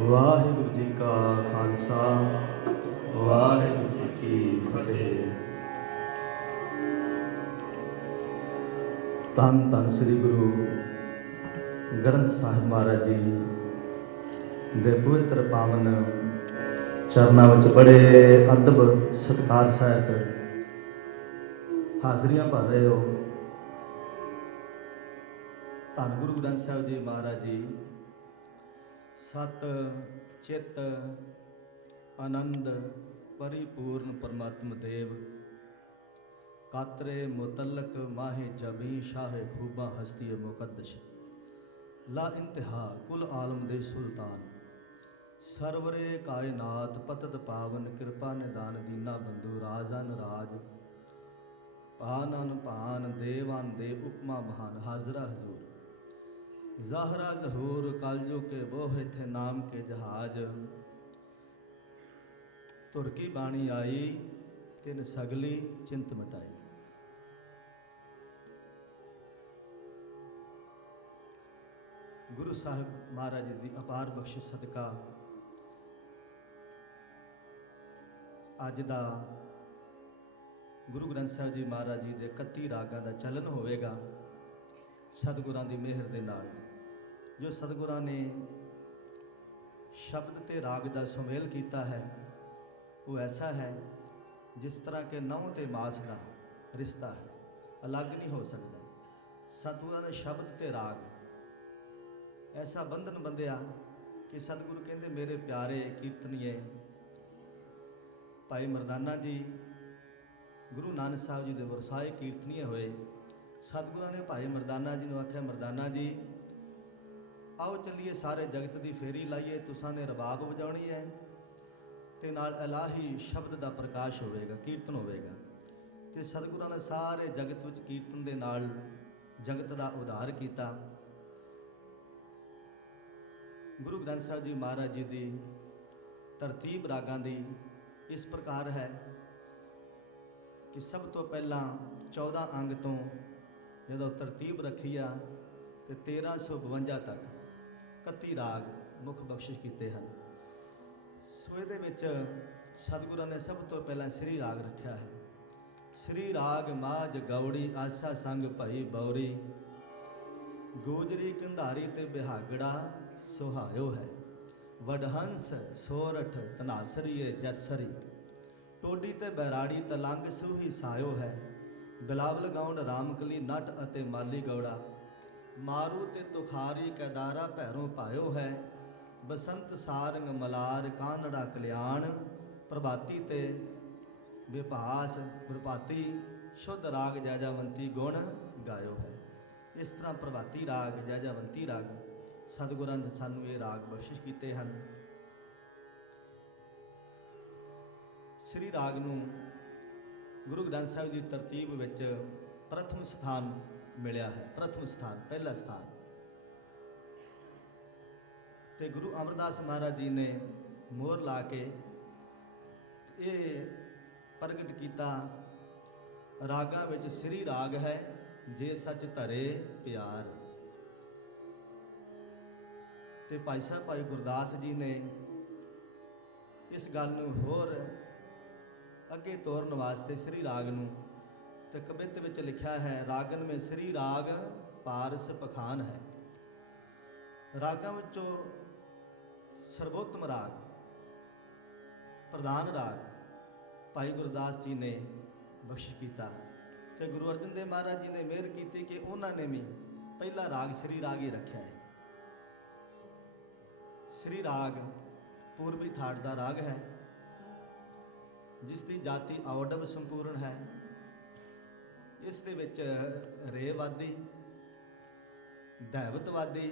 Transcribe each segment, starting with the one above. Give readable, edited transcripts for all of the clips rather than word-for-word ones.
ਵਾਹਿਗੁਰੂ ਜੀ ਕਾ ਖਾਲਸਾ ਵਾਹਿਗੁਰੂ ਜੀ ਕੀ ਫਤਿਹ। ਧੰਨ ਧੰਨ ਸ੍ਰੀ ਗੁਰੂ ਗ੍ਰੰਥ ਸਾਹਿਬ ਮਹਾਰਾਜ ਜੀ ਦੇ ਪਵਿੱਤਰ ਪਾਵਨ ਚਰਨਾਂ ਵਿੱਚ ਬੜੇ ਅਦਬ ਸਤਿਕਾਰ ਸਹਿਤ ਹਾਜ਼ਰੀਆਂ ਭਰ ਰਹੇ ਹੋ। ਧੰਨ ਗੁਰੂ ਗ੍ਰੰਥ ਸਾਹਿਬ ਜੀ ਮਹਾਰਾਜ ਜੀ ਸਤ ਚਿੱਤ ਆਨੰਦ परिपूर्ण परमात्म देव कातरे मुतल्लक माहे जबी शाह खूबा हस्ती मुकद्दश ला इंतहा कुल आलम दे सुल्तान सरवरे कायनात पतत पावन कृपा निदान दीना बंधु राजन राज पानन पान देवान दे उपमा महान हाजरा हजूर ज़ाहरा जहूर कालजो के बोह थे नाम के जहाज तुर की बाणी आई तिन सगली चिंत मिटाई। गुरु साहिब महाराज जी की अपार बख्शिश सदका अज दा गुरु ग्रंथ साहिब जी महाराज जी के 31 रागां का चलन होवेगा सतगुरां की मेहर दे नाल। जो सतगुरां ने शब्द ते राग का सुमेल किया है वो ऐसा है जिस तरह के नौ ते मास का रिश्ता है, अलग नहीं हो सकता। सतगुरां ने शब्द ते राग ऐसा बंधन बंधिया कि सतगुरु कहते मेरे प्यारे कीर्तनीय भाई मरदाना जी गुरु नानक साहब जी के वरसाए कीर्तनीय होए। सतगुरां ने भाई मरदाना जी ने आख्या मरदाना जी आओ चलिए सारे जगत की फेरी लाइए, तुसां ने रबाब बजाउणी है ते नाल इलाही शब्द का प्रकाश होवेगा, कीर्तन होवेगा। ते सतगुरां ने सारे जगत विच कीर्तन दे नाल जगत का उद्धार किया। गुरु ग्रंथ साहिब जी महाराज जी की तरतीब रागां दी इस प्रकार है कि सब तो पहला 14 अंग तो जदों तरतीब रखी आ तो 1352 तक 31 राग मुख बख्शिश किए हैं। सो ये सतगुरां ने सब तो पहला श्री राग रखा है। श्री राग माज गौड़ी आसा संग भई बौरी गोजरी कंधारी ते बिहागड़ा सुहायो है वडहंस सोरठ तनासरीए जतसरी टोडी ते बैराड़ी तलंग सूही सायो है बिलावल गाउंड रामकली नट अते माली गौड़ा मारू ते तुखारी कैदारा भैरों पायो है बसंत सारंग मलार कानड़ा कल्याण प्रभाती ते विभास प्रभाती शुद्ध राग जैजावंती गुण गायो है। इस तरह प्रभाती राग जैजावंती राग सतगुरां ने सानू ये राग बख्शिश किए हैं। श्री राग नूं गुरु ग्रंथ साहिब की तरतीब विच प्रथम स्थान मिलिया है। प्रथम स्थान पहला स्थान ते गुरु अमरदास महाराज जी ने मोहर ला के ये प्रगट किया रागां विच श्री राग है जे सच धरे प्यार। ते भाई साहब भाई गुरदास जी ने इस गल नूं होर अगे तोरन वास्ते श्री राग नूं ते कवित विच लिखा है रागन में श्री राग पारस पखान है। रागां विचों सर्वोत्तम राग प्रधान राग भाई गुरदास जी ने बख्शिश किया। तो गुरु अर्जन देव महाराज जी ने मेहर की कि उन्होंने भी पहला राग श्री राग ही रखा है। श्री राग पूर्वी थाट का राग है जिसकी जाति औडव संपूर्ण है। इस दे विच रेवादी दैवतवादी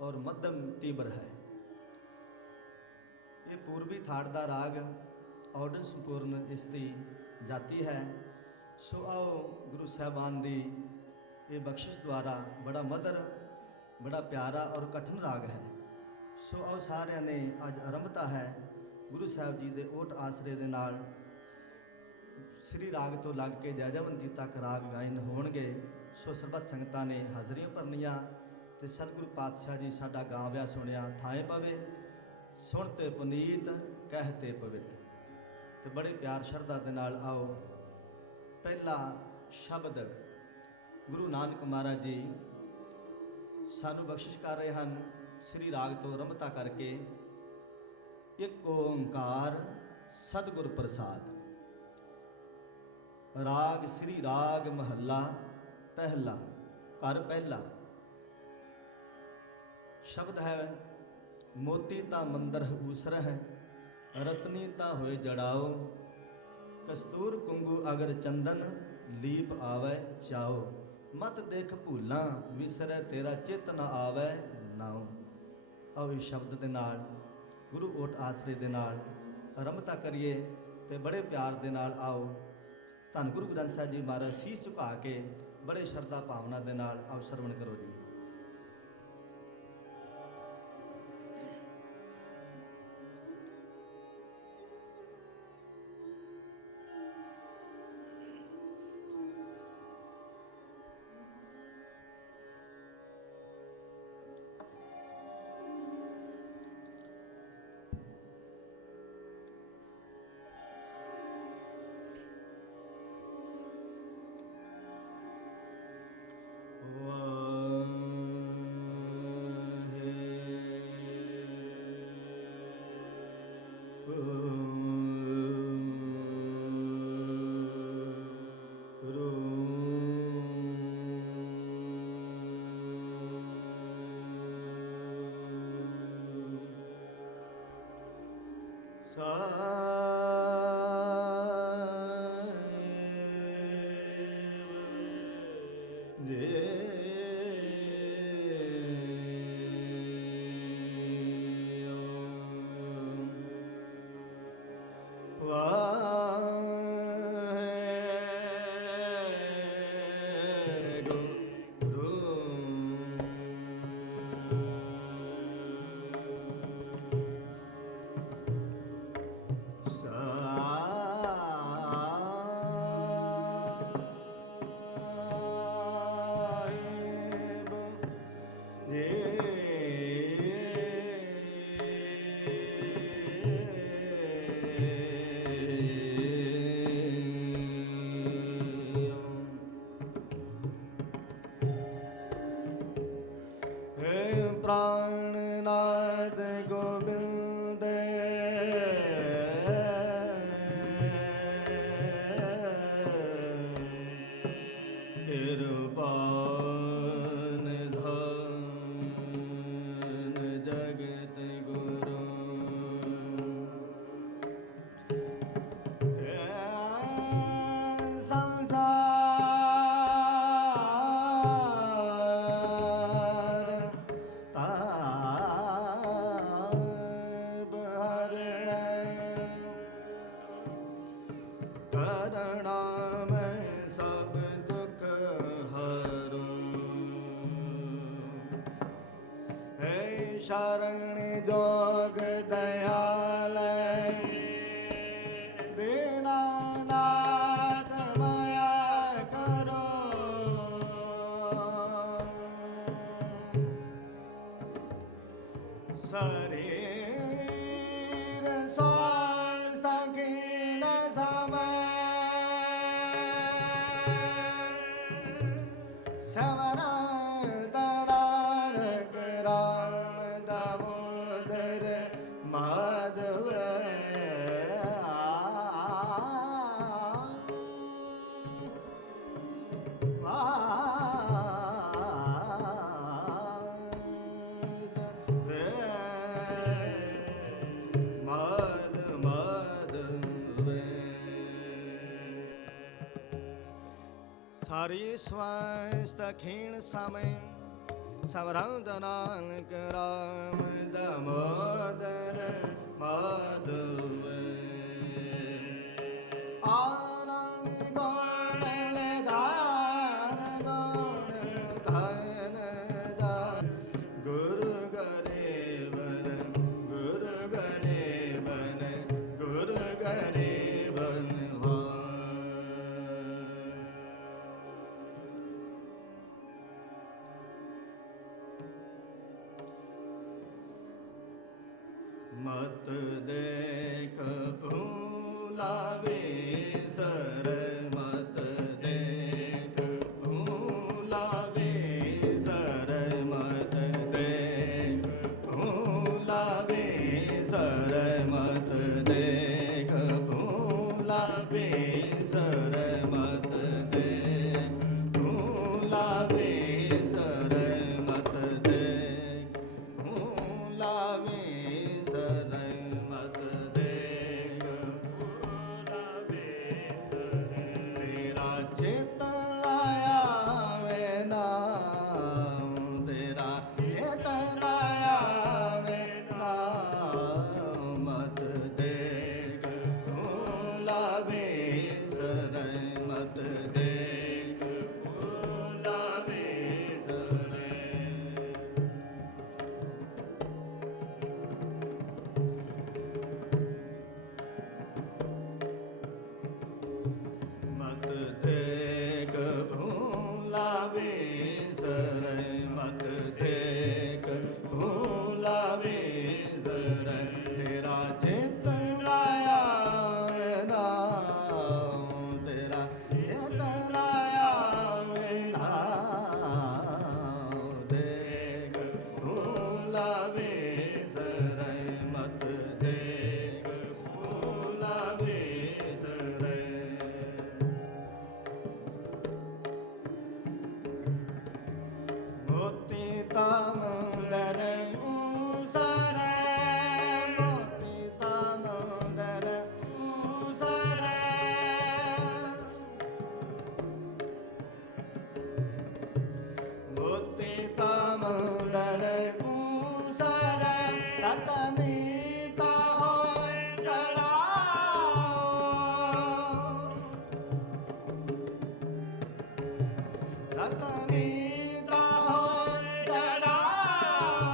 और मध्यम तीव्र है। ये पूर्वी थाट का राग औडव संपूर्ण इसकी जाति है। सो आओ गुरु साहबान की ये बख्शिश द्वारा बड़ा मधुर बड़ा प्यारा और कठिन राग है। सो आओ सारिਆਂ ने अज आरंभता है गुरु साहब जी के ओट आसरे दे नाल श्री राग तो लग के जैजावंती तक राग गायन होणगे। सो सरबत संगतां ने हाज़रियां भरनियां ते सतगुरु पातशाह जी साडा गाविया सुनिया थाए पवे ਸੁਣਤੇ ਪੁਨੀਤ ਕਹਿਤੇ ਪਵਿੱਤ। ਤੇ ਬੜੇ ਪਿਆਰ ਸ਼ਰਧਾ ਦੇ ਨਾਲ ਆਓ ਪਹਿਲਾ ਸ਼ਬਦ ਗੁਰੂ ਨਾਨਕ ਮਹਾਰਾਜ ਜੀ ਸਾਨੂੰ ਬਖਸ਼ਿਸ਼ ਕਰ ਰਹੇ ਹਨ ਸ੍ਰੀ ਰਾਗ ਤੋਂ ਰਮਤਾ ਕਰਕੇ। ਇੱਕ ਓੰਕਾਰ ਸਤਿਗੁਰ ਪ੍ਰਸਾਦ। ਰਾਗ ਸ੍ਰੀ ਰਾਗ ਮਹੱਲਾ ਪਹਿਲਾ। ਘਰ ਪਹਿਲਾ। ਸ਼ਬਦ ਹੈ ਮੋਤੀ ਤਾਂ ਮੰਦਰ ਊਸਰਹਿ ਰਤਨੀ ਤਾਂ ਹੋਏ ਜੜਾਓ। ਕਸਤੂਰ ਕੁੰਗੂ ਅਗਰ ਚੰਦਨ ਲੀਪ ਆਵੈ ਚਾਓ। ਮਤ ਦੇਖ ਭੂਲਾਂ ਵਿਸਰੈ ਤੇਰਾ ਚਿੱਤ ਨਾ ਆਵੈ ਨਾਉ। ਆਓ ਇਸ ਸ਼ਬਦ ਦੇ ਨਾਲ ਗੁਰੂ ਓਟ ਆਸਰੇ ਦੇ ਨਾਲ ਰਮਤਾ ਕਰੀਏ ਤੇ ਬੜੇ ਪਿਆਰ ਦੇ ਨਾਲ ਆਓ ਧੰਨ ਗੁਰੂ ਗ੍ਰੰਥ ਸਾਹਿਬ ਜੀ ਮਹਾਰਾਜ ਸੀਸ ਝੁਕਾ ਕੇ ਬੜੇ ਸ਼ਰਧਾ ਭਾਵਨਾ ਦੇ ਨਾਲ ਆਓ ਸਰਵਣ ਕਰੋ ਜੀ। ਪ੍ਰਾਣਨਾਥ ਗੋਬਿੰਦ ਕਿਰਪਾਨ ਧਨ ਜਗਤ ਗੁਰੂ। शरण जोग दयाल दीनानाथ माया करो। शरीर स्वास्थ्य कीन समय समरा ਸਾਰੀ ਸਵਸਤ ਖੀਣ ਸਮੈ ਸਮਰੰਦ ਨਾਨਕ ਰਾਮ ਦਮੋਦਰ ਮਾਧਵ। ਆਨੰਦ ਗੁਣ ਲਗਾਨ ਗੁਣ ਧਨ ਦਾਨ ਗੁਰੂ ਗਰੀਬਨ ਗੁਰੂ ਗਰੀਬਨ ਗੁਰੂ ਗਰੀਬਨ। मत देख भूलावे सर मत देख भूलावे सर मत देख भूलावे सर मत देख भूलावे सर मत देख भूलावे सर मत देख भूलावे सर मत देख भूलावे सर तेरा चेत लाया वे नाम तेरा चेत लाया वे नाम मत देख भूलावे सर मत देख भूलावे सर मत देख भूलावे सर मत देख भूलावे सर तेरा चेत लाया वे नाम तेरा चेत लाया वे नाम देख भूलावे सर मत देख भूलावे सर मोती तामंदर ऊसर मोती तामंदर ऊसर मोती तामंदर ऊसर रतनीता हो जड़ाओ रतनीता हो जड़ाओ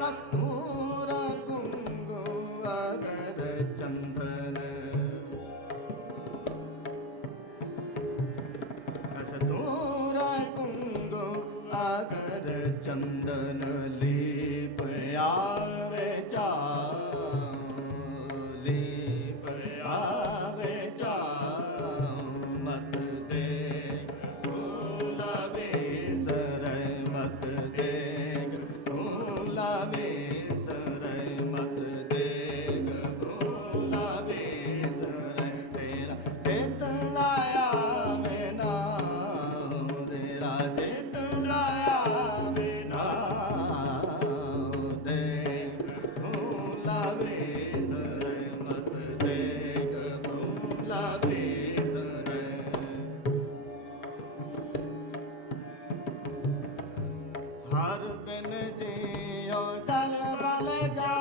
कस्तूर कुंगु अगर चंदन कस्तूर कुंगु अगर चंदन लीप आवे लीप आवे मत देख भूलावे सर मत देख भूलावे सर मत देख भूलावे सर तेरा चेत लाया वे नाम तेरा चेत लाया वे नाम देख भूलावे सर मत देख भूलावे सर हर बिन जियो जल बल जा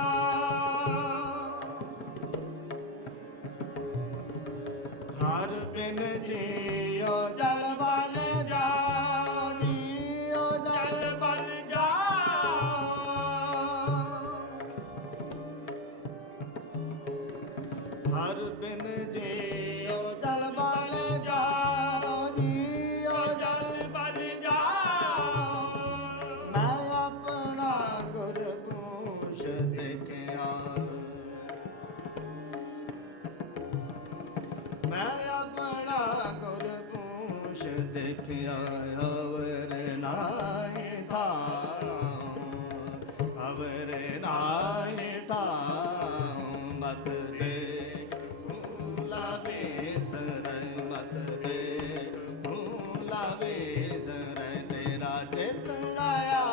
हर बिन जियो जल बल जा जियो जल बल जा हर बिन जियो जल बल जा जियो जल बल जा मैं अपना गुरपूश देखिया मैं अपना गुरपूश देखिया अवर नाहि था अवर नाहि था मत देख भूलावे सर मत देख भूलावे सर तेरा चेत लाया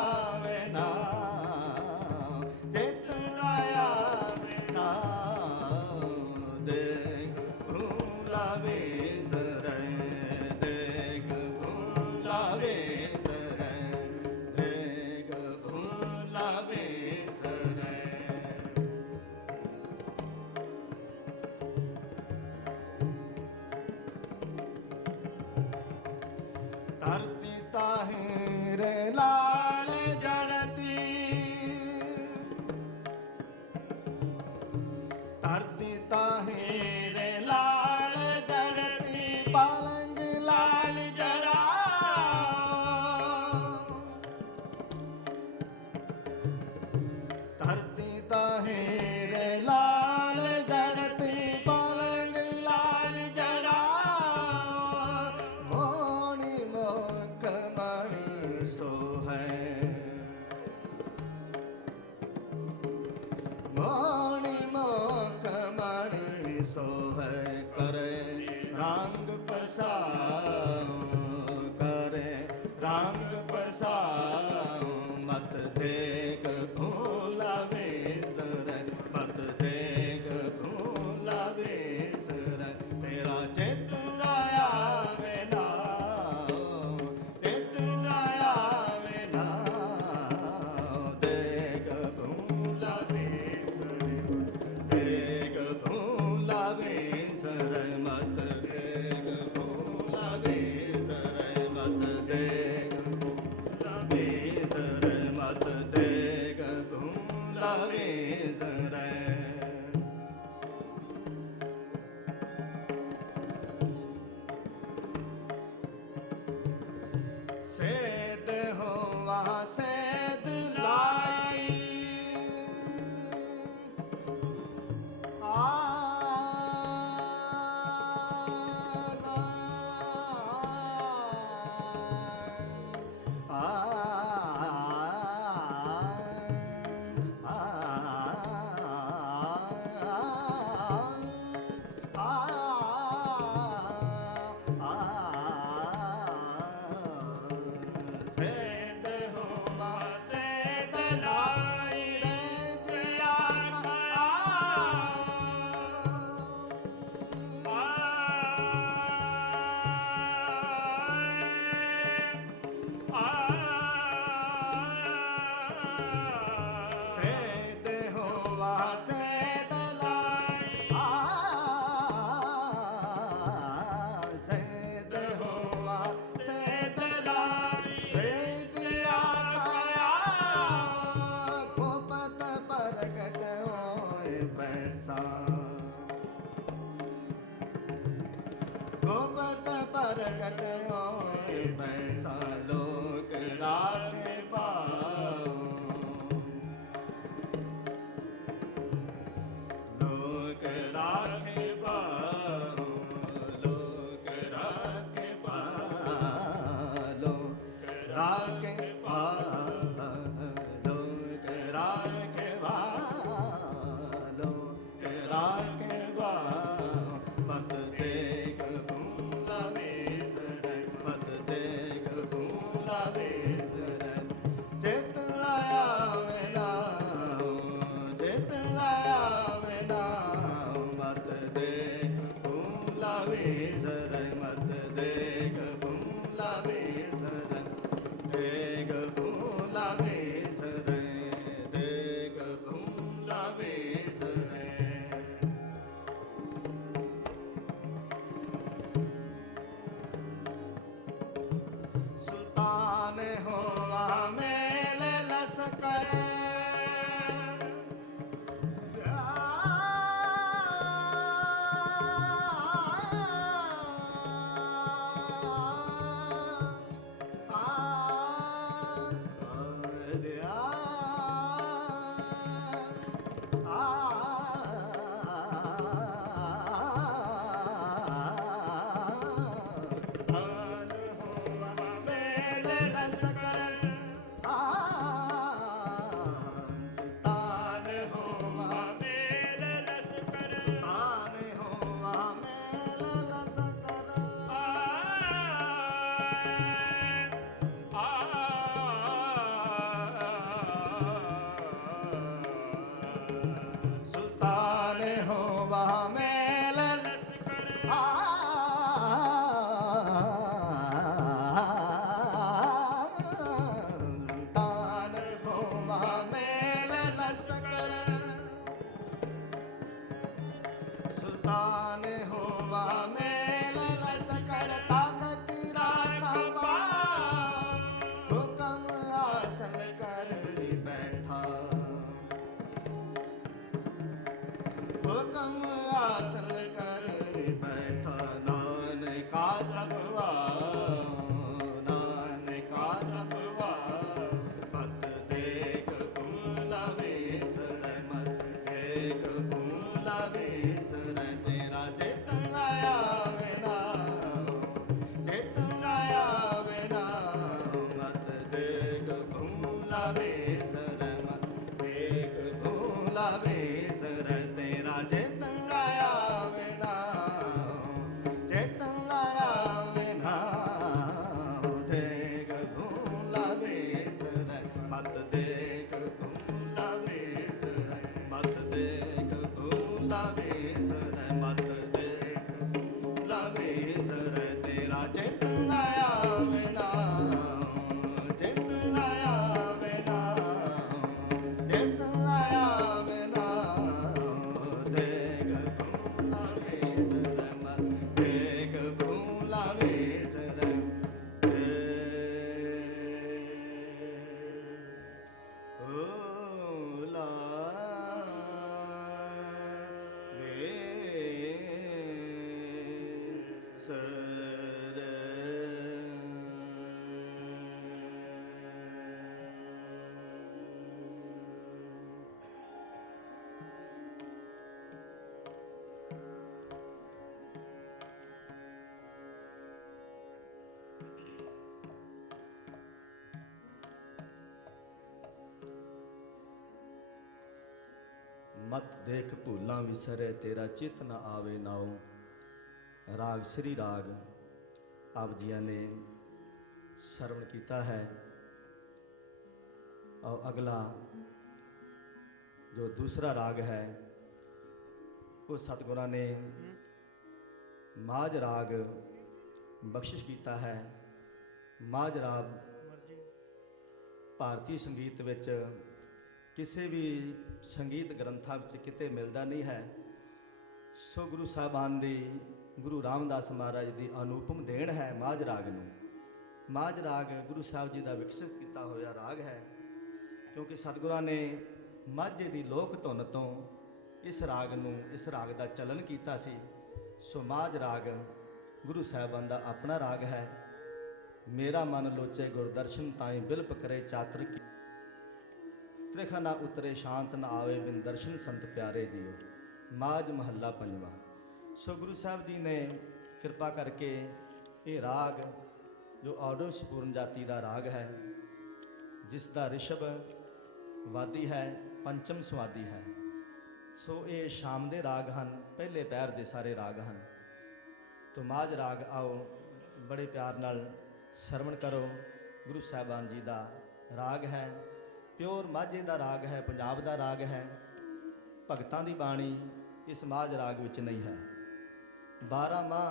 वे नाम चेत लाया वे नाम देख भूलावे सर देख भूलावे सर देख भूलावे सर धरती ताहिर लाल जड़ती धरती ताहिर लाल जड़ती पालंग लाल जड़ा धरती ताहिर लाल जड़ती पलंग लाल जड़ा मोणी मोख मणि सोहै मोणी मोख मणि सोहै करे रंग पसाऊं करे रंग पसाऊं मत देख भूला बेसर मत देख भूला बेसर तेरा चित लाया वे नाम चित लाया वे नाम देख भूला बेसर देख भूला बेसर मत देख भूला बेसर मत देख बेसर मत देख भूला बेसर सेद होवा सेद लाई सेद होवा सेद लाई रे जिया सेद होवा सेद लाई सेद होवा सेद लाई रे जिया खाया गोपत प्रगट होए पैसा गोपत प्रगट होए पैसा लोक राखे पाओ लोक राखे पाओ लोक राखे पाओ लोक राखे पाओ लोक राखे पाओ लोक राखे पाओ मत देख भूला बेसर मत देख भूला बेसर चित लाया वे नाम चित लाया वे नाम मत देख भूला बेसर मत देख भूला बेसर देख भूला बेसर देख भूला बेसर सुल्तान होवा मेल लश्कर नानका सबवा पत देख लावे सर तेरा चेतन लाया बिना चेतन लाया बिना देख भूला बेसर मत देख भूला बेसर मत देख भूला बेसर मत देख भूला बेसर तेरा चेतन लाया बिना चेतन लाया बिना चेतन लाया बिना देख भूला बेसर मत देख भूला बेसर भूला मत देख भूलां विसरे तेरा चित न आवे नाओ। राग श्री राग आप जिया ने श्रवण किया है। और अगला जो दूसरा राग है वो सतगुरां ने माझ राग बख्शिश किया है। माझ राग भारतीय संगीत विच किसी भी संगीत ग्रंथां विच किते मिलता नहीं है। सो गुरु साहबान दी गुरु रामदास महाराज की अनुपम देन है माझ राग नूं। माझ राग गुरु साहब जी का विकसित किया होया राग है, क्योंकि सतगुरां ने माझे की लोक धुन तो इस राग नूं इस राग का चलन किया सी। सो माझ राग गुरु साहबान का अपना राग है। मेरा मन लोचे गुरदर्शन ताई बिलप करे चातर की त्रिखा ना उतरे शांत न आवे बिन दर्शन संत प्यारे जियो। माझ महला पंजवा। सो गुरु साहब जी ने कृपा करके ये राग जो औडो संपूर्ण जाति का राग है, जिसका ऋषभ वादी है, पंचम स्वादी है। सो ये शाम के राग हैं, पहले पैर के सारे राग हैं। तो माझ राग आओ बड़े प्यार नाल श्रवण करो। गुरु साहबान जी का राग है, प्योर माझे का राग है, पंजाब का राग है। भगतां की बाणी इस माझ राग विच नहीं है। 12 माह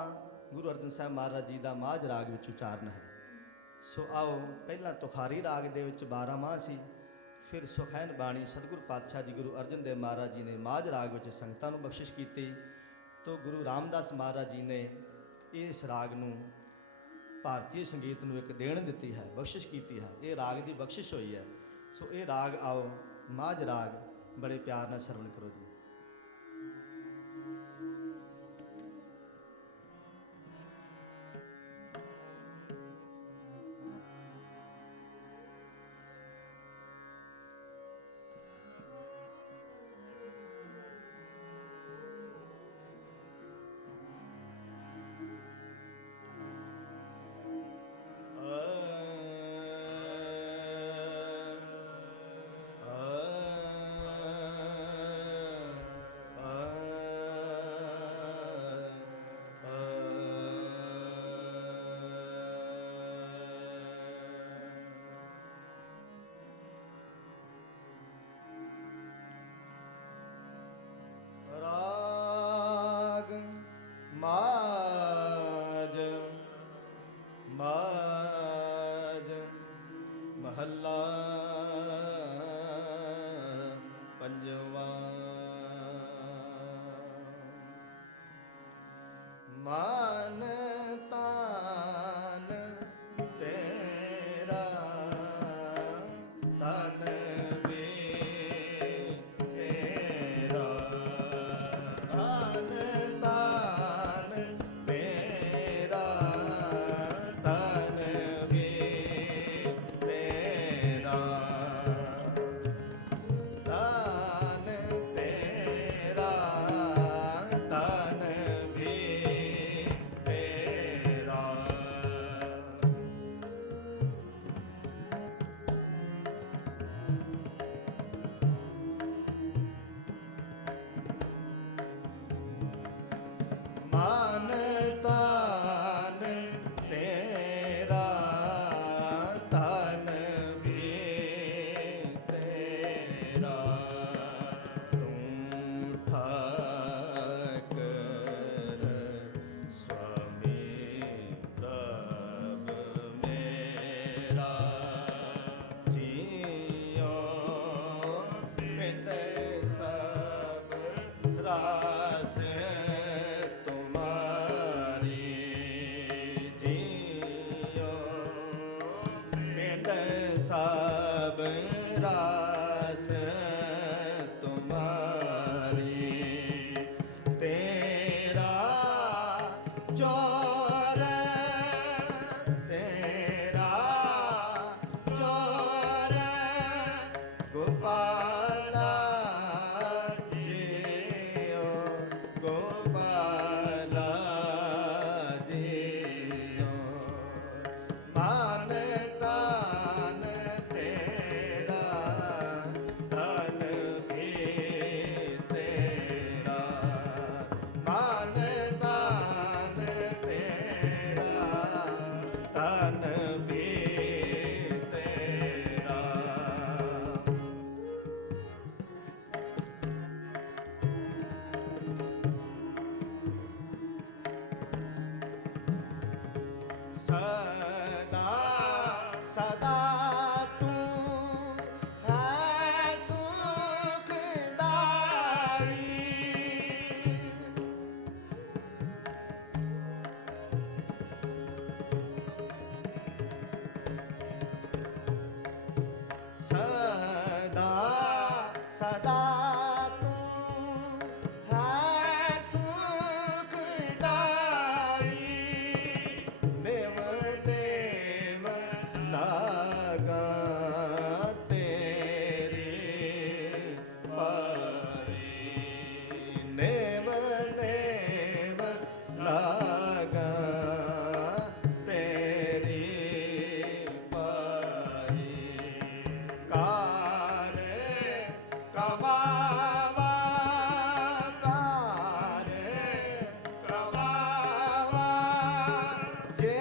गुरु अर्जन साहब महाराज जी का माझ राग विच उचारण है। सो आओ पहला तुखारी राग दे विच 12 माह सी, फिर सुखैन बाणी सतगुर पातशाह जी गुरु अर्जन देव महाराज जी ने माझ राग विच संगतां नूं बख्शिश की। तो गुरु रामदास महाराज जी ने इस राग नूं भारतीय संगीत नूं एक देन दिती है, बख्शिश की है। ये राग की बख्शिश हुई है। सो ये राग आओ माझ राग बड़े प्यार नाल श्रवण करो जी। तुम्हारी तेरा जोर तेरा जोर गोपाला जियो गोपाला जियो मान तान तेरा धन भी तेरा मान तान तेरा धन भी तेरा सदा सदा तू है सुखदाई सदा सदा तू है सुखदाई नेम नेम लागा तेरी पाई नेम नेम लागा तेरी पाई कार कमावा कार कमावा ये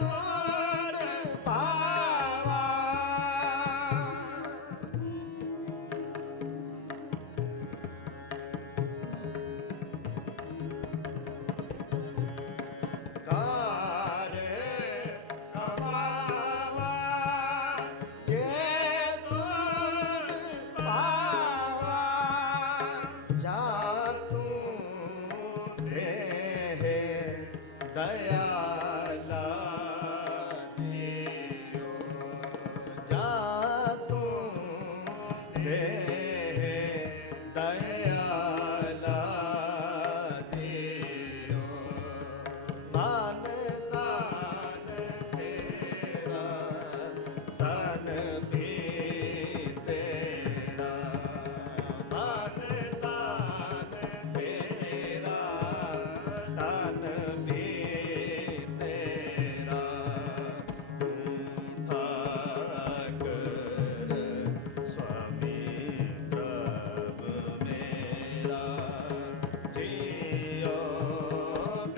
दूध पावा कार कमावा ये दूध पावा जा तू देह दयाला जियो जा तू देह दयाला जियो मान दान तेरा धन भी तेरा मान दान तेरा धन भी तेरा ठाकर स्वामी प्रभु मेरा जियो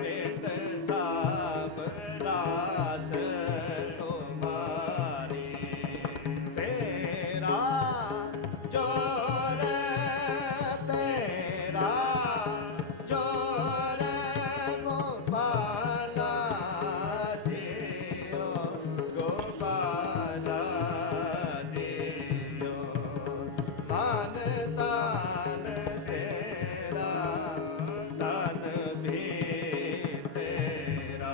बेट साब दास तुम्हारी तेरा जोर तेरा जोर गोपाला जियो गोपाला जियो मान तान तेरा धन भी तेरा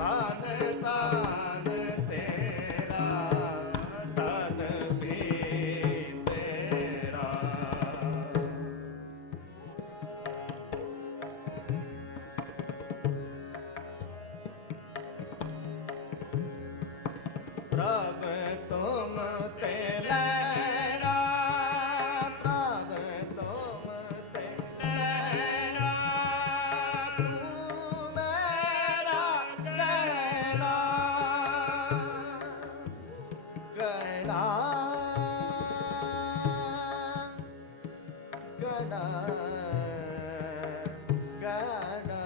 मान तान तेरा धन भी तेरा प्रभ तुम ते लैला प्रभ तुम ते लैला तू मेरा लैला गैला गना गना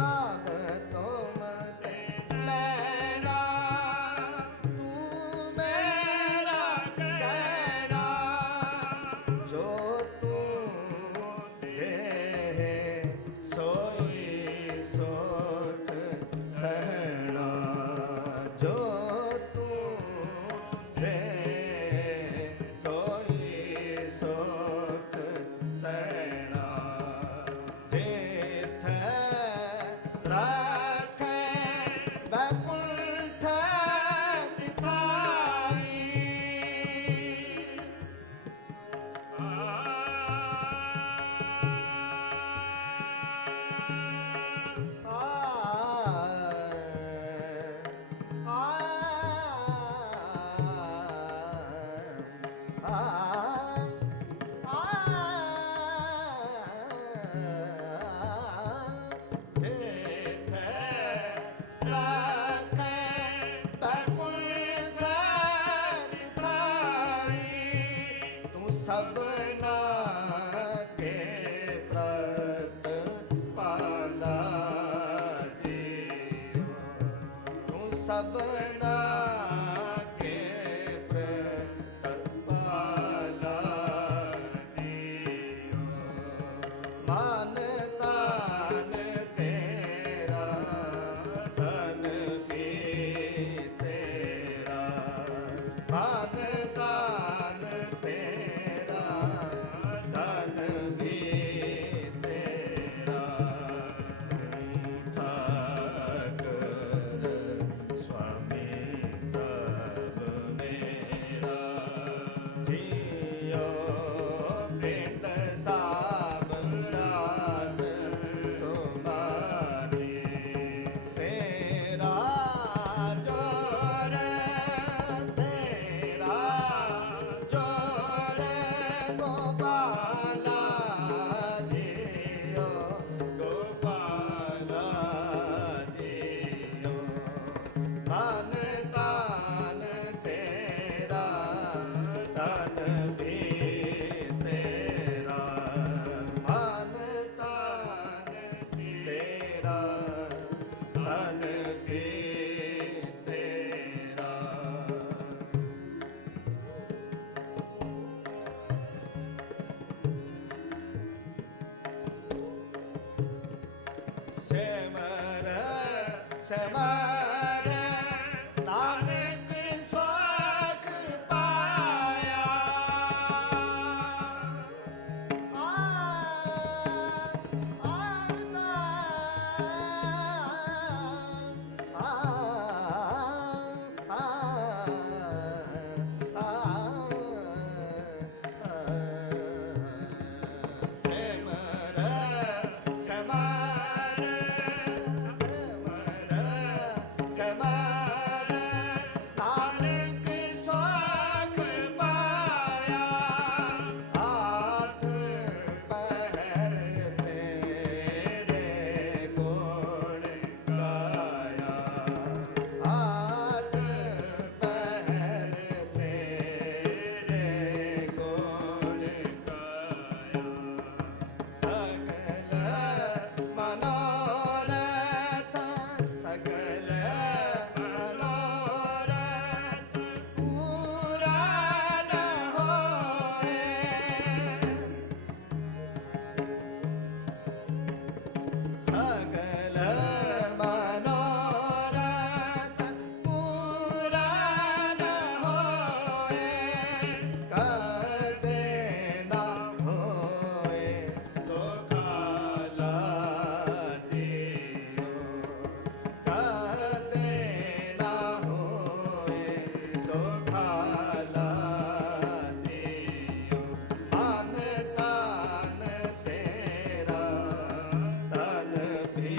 प्रभ तुम ਸਭਨਾ ਕੇ ਪ੍ਰਤ ਪਾਲਾ ਜੀਓ, ਤੂੰ ਸਭਨਾ ਕੇ ਪ੍ਰਤ ਪਾਲਾ ਜੀਓ, ਮਨ ਤਨ ਤੇਰਾ ਤਨ ਵੀ ਤੇਰਾ, ਮਨ ਤਨ ਤੇਰਾ ਤਨ ਵੀ ਤੇਰਾ, ਤੂੰ ਠਾਕਰ ਸੁਆਮੀ ਪ੍ਰਭ ਮੇਰਾ, ਜੀਓ ਪਿੰਡ ਸਾਹਿਬ ਰਾਸ ਤੁਮਾਰੀ, ਤੇਰਾ ਜੋਰ ਤੇਰਾ ਜੋਰ ਗੋਪਾਲਾ ਜੀਓ, ਗੋਪਾਲਾ ਜੀਓ, ਮਨ ਤਨ ਤੇਰਾ ਤਨ ਵੀ ਤੇਰਾ, ਮਨ ਤਨ ਤੇਰਾ ਤਨ ਵੀ ਤੇਰਾ। ਸਿਮਰ ਸਿਮਰ ਨਾਨਕ ਸੁਖ ਪਾਇਆ, ਆ ਆ ਸਿਮਰ ਸਿਮਰ ਸਿਮਰ ਸਿਮਰ ਨਾਨਕ ਸੁਖ ਪਾਇਆ, ਆਠ ਪਹਿਰ ਤੇਰੇ ਗੁਣ ਗਾਇਆ, ਆਠ ਪਹਿਰ ਤੇਰੇ ਗੁਣ ਗਾਇਆ, ਸਗਲ ਮਨੋਰਥ ਸਗਲ ਮਨੋਰਥ ਪੂਰਾ ਨ ਹੋਏ, ਸਗਲ ਮਨੋਰਥ ਪੂਰਾ ਨ ਹੋਏ, ਕਦੇ ਨਾ ਹੋਏ ਦੁਖਾਲਾ ਜੀਓ, ਕਦੇ ਨਾ ਹੋਏ ਦੁਖਾਲਾ ਜੀਓ, ਮਨ ਤਨ ਤੇਰਾ ਤਨ ਵੀ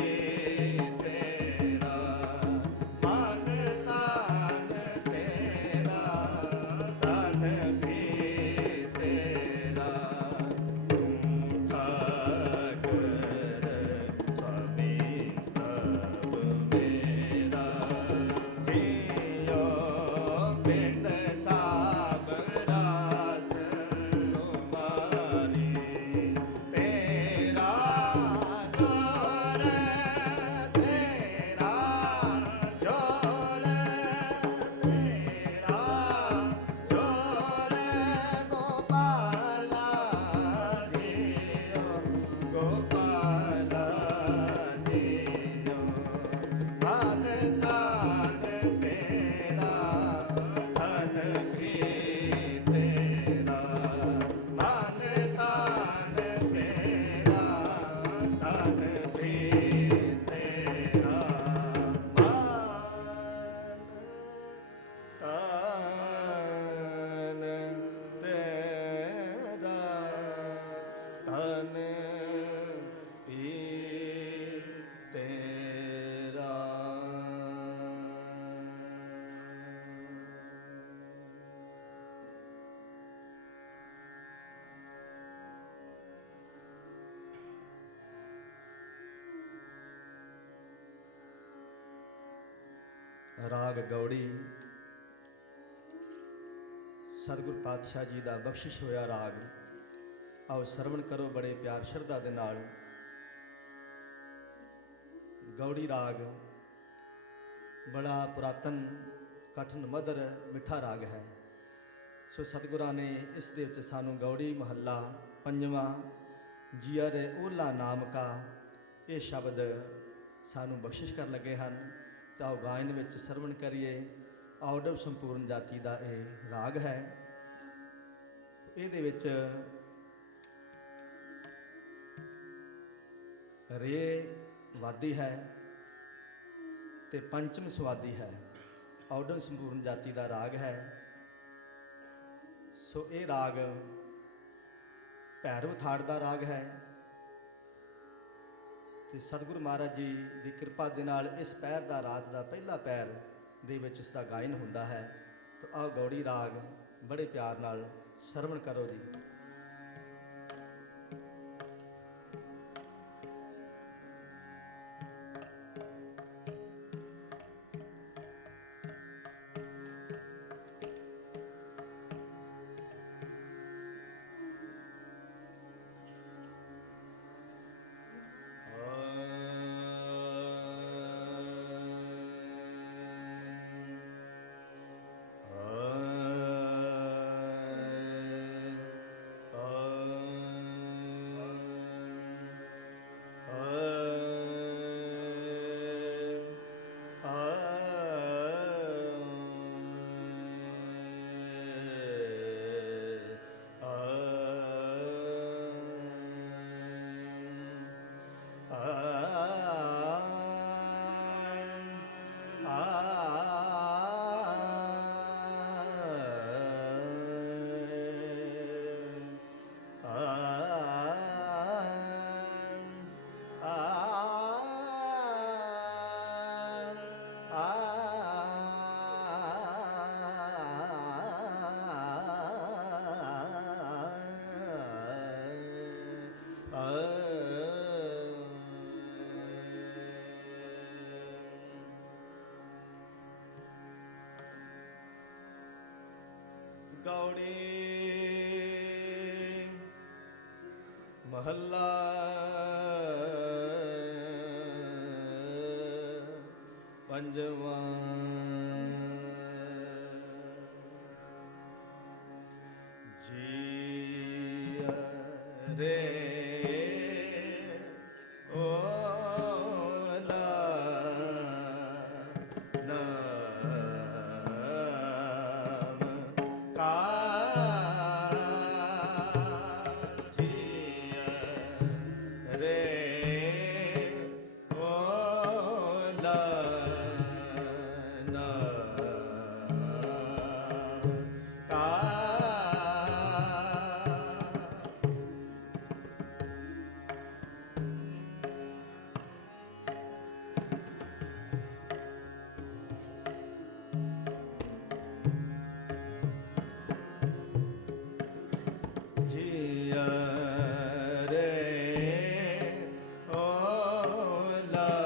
राग गौड़ी सतगुर पातशाह जी का बख्शिश होया राग। आओ सरवण करो बड़े प्यार श्रद्धा दे नाल। गौड़ी राग बड़ा पुरातन कठिन मधुर मिठा राग है। सो सतगुरां ने इस दे विच सानू गौड़ी महला पंजवां जियर ओला नाम का ये शब्द सानू बख्शिश कर लगे हैं। तो आओ गायन विच सरवण करिए। आउडव संपूर्ण जाति का यह राग है। ये रे वादी है ते पंचम स्वादी है। आउडव संपूर्ण जाति का राग है। सो ये राग भैरव थाड़ का राग है। तो सतगुरु महाराज जी की कृपा के नाल इस पैर का रात का पहला पैर दे विच इसका गायन होंदा है। तो आओ गौड़ी राग बड़े प्यार नाल सरवण करो जी। गौड़ी महला पंजवा। जिया रे ओला नाम का। जिया रे ओला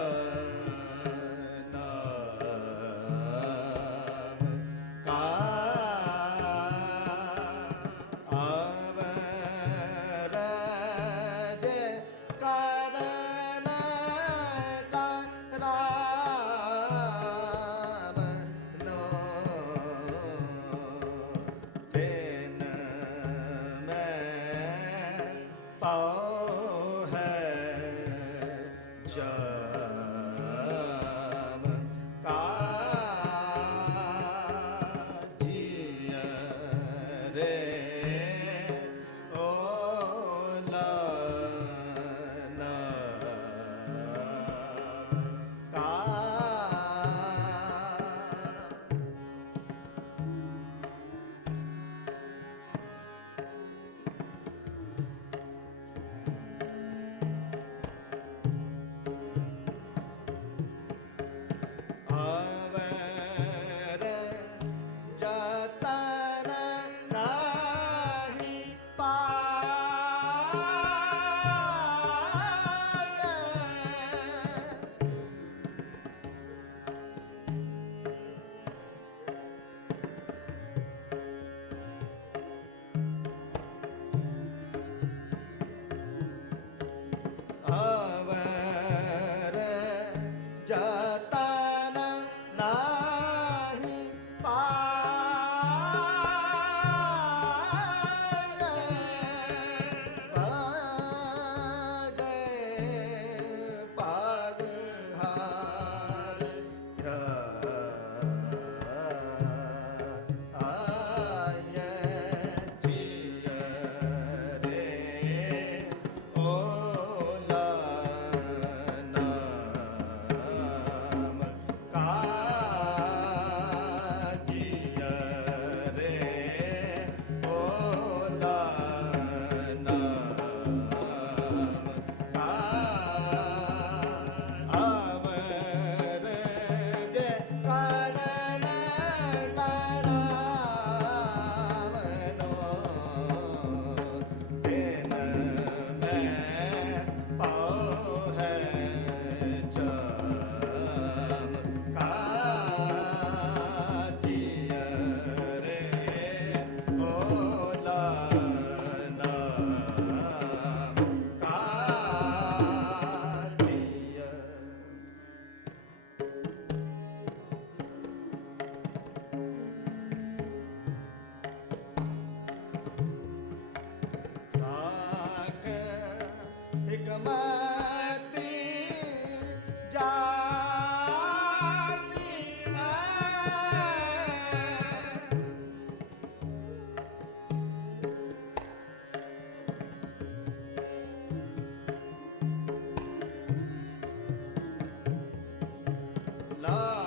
ਨਾ